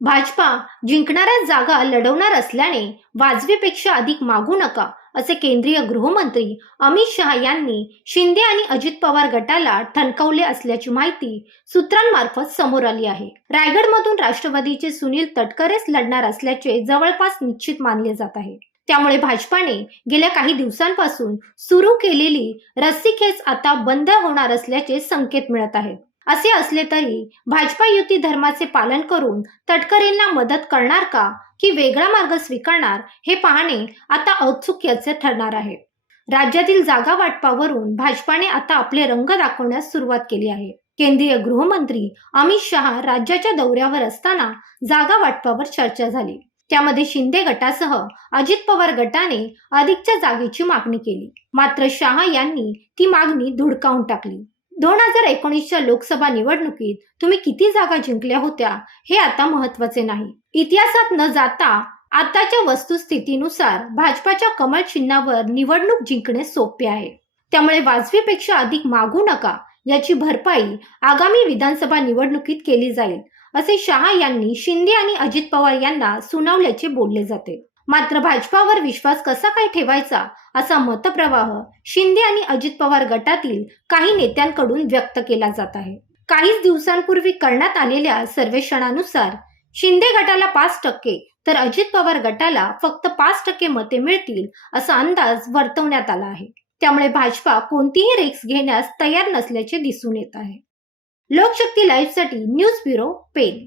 भाजपा जिंकणाऱ्या जागा लढवणार असल्याने वाजवीपेक्षा अधिक मागू नका असे केंद्रीय गृहमंत्री अमित शहा यांनी शिंदे आणि अजित पवार गटाला ठणकवले असल्याची माहिती सूत्रांमार्फत समोर आली आहे. रायगडमधून राष्ट्रवादीचे सुनील तटकरेच लढणार असल्याचे जवळपास निश्चित मानले जात आहे. त्यामुळे भाजपाने गेल्या काही दिवसांपासून सुरू केलेली रस्सीखेच आता बंद होणार असल्याचे संकेत मिळत आहेत. असे असले तरी भाजपा युती धर्माचे पालन करून तटकरेंना मदत करणार का? की वेगळा मार्ग स्वीकारणार? हे पाहणे आता औत्सुक्याचे ठरणार आहे. राज्यातील जागा वाटपावरून भाजपाने आता आपले रंग दाखवण्यास सुरुवात केली आहे. केंद्रीय गृहमंत्री अमित शहा राज्याच्या दौऱ्यावर असताना जागा वाटपावर चर्चा झाली. त्यामध्ये शिंदे गटासह अजित पवार गटाने अधिकच्या जागेची मागणी केली. मात्र शहा यांनी ती मागणी धुडकावून टाकली. दोन हजार एकोणीसच्या लोकसभा निवडणुकीत तुम्ही किती जागा जिंकल्या होत्या हे आता महत्त्वाचे नाही. इतिहासात न जाता आताच्या वस्तुस्थितीनुसार भाजपाच्या कमल चिन्हावर निवडणूक जिंकणे सोपे आहे. त्यामुळे वाजवीपेक्षा अधिक मागू नका याची भरपाई आगामी विधानसभा निवडणुकीत केली जाईल असे शहा यांनी शिंदे आणि अजित पवार यांना सुनावल्याचे बोलले जाते. मात्र भाजपावर विश्वास कसा काय ठेवायचा असा मतप्रवाह शिंदे आणि अजित पवार गटातील काही नेत्यांकडून व्यक्त केला जात आहे. काहीच दिवसांपूर्वी करण्यात आलेल्या सर्वेक्षणानुसार शिंदे गटाला पाच टक्के तर अजित पवार गटाला फक्त पाच टक्के मते मिळतील असा अंदाज वर्तवण्यात आला आहे. त्यामुळे भाजपा कोणतीही रिक्स घेण्यास तयार नसल्याचे दिसून येत आहे. लोकशक्ती लाईव्हसाठी न्यूज ब्युरो पेन